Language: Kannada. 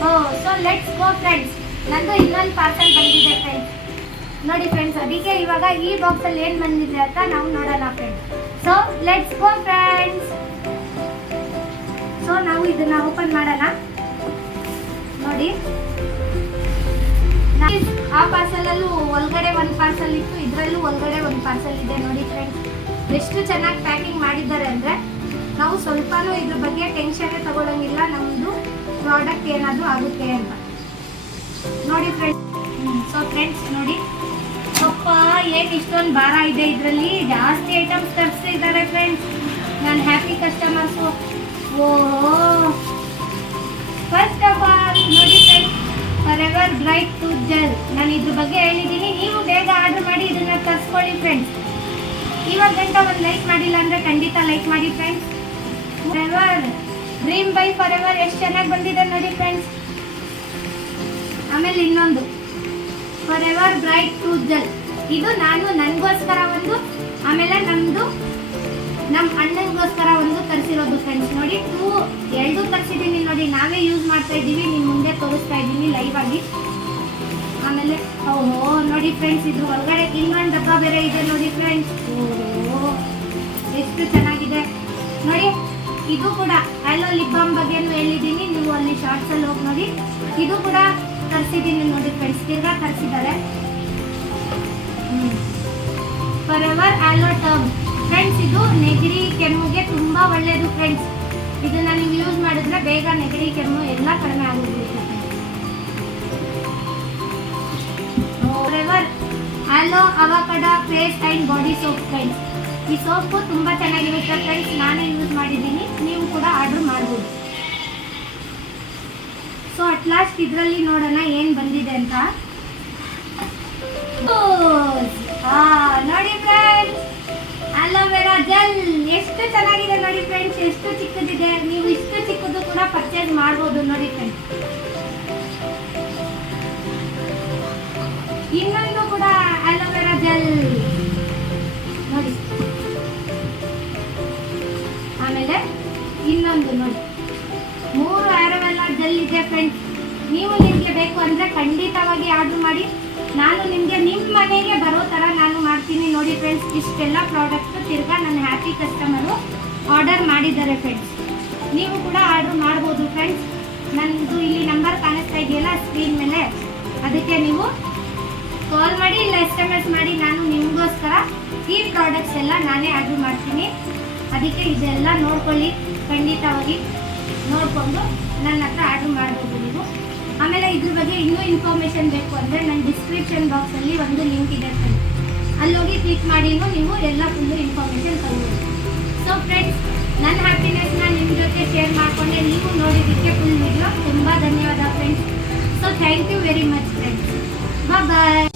So let's go friends. ನಂದು ಇನ್ನೊಂದು ಪಾರ್ಸಲ್ ಬಂದಿದೆ ಫ್ರೆಂಡ್ಸ್. ನೋಡಿ ಫ್ರೆಂಡ್ಸ್, ಅದಕ್ಕೆ ಇವಾಗ ಈ ಬಾಕ್ಸಲ್ಲಿ ಏನು ಬಂದಿದೆ ಅಂತ ನಾವು ನೋಡೋಣ friends. So let's go friends. So ನಾವು ಇದನ್ನ ಓಪನ್ ಮಾಡೋಣ. ನೋಡಿ, ಆ ಪಾರ್ಸಲಲ್ಲೂ ಒಳಗಡೆ ಒಂದು ಪಾರ್ಸಲ್ ಇತ್ತು, ಇದರಲ್ಲೂ ಒಳಗಡೆ ಒಂದು ಪಾರ್ಸಲ್ ಇದೆ. ನೋಡಿ ಫ್ರೆಂಡ್ಸ್, ಎಷ್ಟು ಚೆನ್ನಾಗಿ ಪ್ಯಾಕಿಂಗ್ ಮಾಡಿದ್ದಾರೆ ಅಂದರೆ ನಾವು ಸ್ವಲ್ಪನೂ ಇದ್ರ ಬಗ್ಗೆ ಟೆನ್ಷನ್ನೇ ತಗೊಳ್ಳೋಂಗಿಲ್ಲ, ನಮ್ಮದು ಪ್ರಾಡಕ್ಟ್ ಏನಾದರೂ ಆಗುತ್ತೆ ಅಂತ. ನೋಡಿ ಫ್ರೆಂಡ್ಸ್. ಸೊ ಫ್ರೆಂಡ್ಸ್ ನೋಡಿ, ಸ್ವಲ್ಪ ಏನು ಇಷ್ಟೊಂದು ಭಾರ ಇದೆ, ಇದರಲ್ಲಿ ಜಾಸ್ತಿ ಐಟಮ್ಸ್ ತರಿಸಿದ್ದಾರೆ ಫ್ರೆಂಡ್ಸ್. ನಾನು ಹ್ಯಾಪಿ ಕಸ್ಟಮರ್ಸು. ಓಹೋ, ಫಸ್ಟ್ ಆಫ್ ಆಲ್ ನೋಡಿ friends, forever bright tooth gel. ನಾನು ಇದ್ರ ಬಗ್ಗೆ ಹೇಳಿದ್ದೀನಿ, ನೀವು ಬೇಗ ಆರ್ಡರ್ ಮಾಡಿ ಇದನ್ನ ತರಿಸ್ಕೊಳ್ಳಿ ಫ್ರೆಂಡ್ಸ್. ಇವಾಗ ಗಂಟ ಒಂದು ಲೈಕ್ ಮಾಡಿಲ್ಲ ಅಂದರೆ ಖಂಡಿತ ಲೈಕ್ ಮಾಡಿ friends. Forever dream by forever ಎಷ್ಟು ಚೆನ್ನಾಗಿ ಬಂದಿದೆ ನೋಡಿ ಫ್ರೆಂಡ್ಸ್. ಆಮೇಲೆ ಇನ್ನೊಂದು ಫಾರೆವರ್ ಬ್ರೈಟ್ ಟೂತ್ ಜೆಲ್. ಇದು ನಾನು ನನಗೋಸ್ಕರ ಒಂದು, ಆಮೇಲೆ ನಮ್ಮ ಅಣ್ಣನಿಗೋಸ್ಕರ ಒಂದು ತರಿಸಿರೋದು ಫ್ರೆಂಡ್ಸ್. ನೋಡಿ, ಎರಡು ತರಿಸಿದ್ದೀನಿ. ನೋಡಿ, ನಾವೇ ಯೂಸ್ ಮಾಡ್ತಾ ಇದ್ದೀವಿ, ನಿಮ್ಮ ಮುಂದೆ ತೋರಿಸ್ತಾ ಇದ್ದೀನಿ ಲೈವ್ ಆಗಿ. ಆಮೇಲೆ ಓಹೋ ನೋಡಿ ಫ್ರೆಂಡ್ಸ್, ಇದ್ರ ಒಳಗಡೆ ಇನ್ನೊಂದು ಡಬ್ಬ ಬೇರೆ ಇದೆ ನೋಡಿ ಫ್ರೆಂಡ್ಸ್. ಓಹೋ, ಎಷ್ಟು ಚೆನ್ನಾಗಿದೆ ನೋಡಿ. ಇದು ಕೂಡ ಹ್ಯಾಲೋ ಲಿಪ್ ಬಾಮ್ ಬಗ್ಗೆನೂ ಹೇಳಿದ್ದೀನಿ, ನೀವು ಅಲ್ಲಿ ಶಾರ್ಟ್ಸಲ್ಲಿ ಹೋಗಿ ನೋಡಿ. ಇದು ಕೂಡ ತರಿಸಿದ್ದೀನಿ ನೋಡಿ ಫ್ರೆಂಡ್ಸ್, ತಿರ್ಗಾ ತರಿಸಿದ್ದಾರೆ. ಫಾರೆವರ್ ಹ್ಯಾಲೋ ಟರ್ಮ್ ಫ್ರೆಂಡ್ಸ್. ಇದು ನೆಗಡಿ ಕೆಮ್ಮಿಗೆ ತುಂಬ ಒಳ್ಳೆಯದು ಫ್ರೆಂಡ್ಸ್. ಇದನ್ನ ನೀವು ಯೂಸ್ ಮಾಡಿದ್ರೆ ಬೇಗ ನೆಗಡಿ ಕೆಮ್ಮು ಎಲ್ಲ ಕಡಿಮೆ ಆಗೋಗುತ್ತೆ. Forever hello avocado face and body soap friends. ಈ ಸೋಪು ತುಂಬ ಚೆನ್ನಾಗಿರುತ್ತೆ ಫ್ರೆಂಡ್ಸ್, ನಾನೇ ಯೂಸ್ ಮಾಡಿದ್ದೀನಿ, ನೀವು ಕೂಡ ಆರ್ಡರ್ ಮಾಡ್ಬೋದು. ಸೊ ಅಟ್ ಲಾಸ್ಟ್ ಇದರಲ್ಲಿ ನೋಡೋಣ ಏನು ಬಂದಿದೆ ಅಂತ. ನೋಡಿ ಫ್ರೆಂಡ್ಸ್, ಅಲೋವೆರಾ ಜೆಲ್ ಎಷ್ಟು ಚೆನ್ನಾಗಿದೆ ನೋಡಿ ಫ್ರೆಂಡ್ಸ್, ಎಷ್ಟು ಚಿಕ್ಕದಿದೆ. ನೀವು ಇಷ್ಟು ಚಿಕ್ಕದು ಕೂಡ ಪರ್ಚೇಸ್ ಮಾಡ್ಬೋದು ನೋಡಿ ಫ್ರೆಂಡ್ಸ್. ಇನ್ನೊಂದು ಕೂಡ ಅಲೋವೆರಾ ಜೆಲ್ ನೋಡಿ. ಆಮೇಲೆ ಇನ್ನೊಂದು ನೋಡಿ, 3 ಆರೋವೆಲ್ಲಾ ಜೆಲ್ ಇದೆ ಫ್ರೆಂಡ್ಸ್. ನೀವು ನಿಮಗೆ ಬೇಕು ಅಂದರೆ ಖಂಡಿತವಾಗಿ ಆರ್ಡರ್ ಮಾಡಿ. ನಾನು ನಿಮಗೆ ನಿಮ್ಮ ಮನೆಗೆ ಬರೋ ಥರ ನಾನು ಮಾಡ್ತೀನಿ ನೋಡಿ ಫ್ರೆಂಡ್ಸ್. ಇಷ್ಟೆಲ್ಲ ಪ್ರಾಡಕ್ಟು ತಿರ್ಗಾ ನನ್ನ ಹ್ಯಾಪಿ ಕಸ್ಟಮರು ಆರ್ಡರ್ ಮಾಡಿದ್ದಾರೆ ಫ್ರೆಂಡ್ಸ್. ನೀವು ಕೂಡ ಆರ್ಡರ್ ಮಾಡ್ಬೋದು ಫ್ರೆಂಡ್ಸ್. ನನ್ನದು ಇಲ್ಲಿ ನಂಬರ್ ಕಾಣಿಸ್ತಾ ಇದೆಯಲ್ಲ ಸ್ಕ್ರೀನ್ ಮೇಲೆ, ಅದಕ್ಕೆ ನೀವು ಕಾಲ್ ಮಾಡಿ ಇಲ್ಲ SMS ಮಾಡಿ. ನಾನು ನಿಮಗೋಸ್ಕರ ಈ ಪ್ರಾಡಕ್ಟ್ಸ್ ಎಲ್ಲ ನಾನೇ ಆರ್ಡರ್ ಮಾಡ್ತೀನಿ. ಅದಕ್ಕೆ ಇದೆಲ್ಲ ನೋಡ್ಕೊಳ್ಳಿ, ಖಂಡಿತವಾಗಿ ನೋಡಿಕೊಂಡು ನನ್ನ ಹತ್ರ ಆರ್ಡರ್ ಮಾಡ್ಬೋದು ನೀವು. ಆಮೇಲೆ ಇದ್ರ ಬಗ್ಗೆ ಇನ್ನೂ ಇನ್ಫಾರ್ಮೇಷನ್ ಬೇಕು ಅಂದರೆ ನನ್ನ ಡಿಸ್ಕ್ರಿಪ್ಷನ್ ಬಾಕ್ಸಲ್ಲಿ ಒಂದು ಲಿಂಕ್ ಇದೆ ಫ್ರೆಂಡ್ಸ್, ಅಲ್ಲಿ ಹೋಗಿ ಕ್ಲಿಕ್ ಮಾಡಿನೂ ನೀವು ಎಲ್ಲ ಫುಲ್ಲು ಇನ್ಫಾರ್ಮೇಷನ್ ತಗೋಬೋದು. ಸೊ ಫ್ರೆಂಡ್ಸ್, ನನ್ನ ಹ್ಯಾಪಿನೆಸ್ನ ನಿಮ್ಮ ಜೊತೆ ಶೇರ್ ಮಾಡಿಕೊಂಡೆ. ನೀವು ನೋಡಿದ್ದಕ್ಕೆ ಫುಲ್ ವಿಡಿಯೋ ತುಂಬ ಧನ್ಯವಾದ friends. So thank you very much friends. Bye.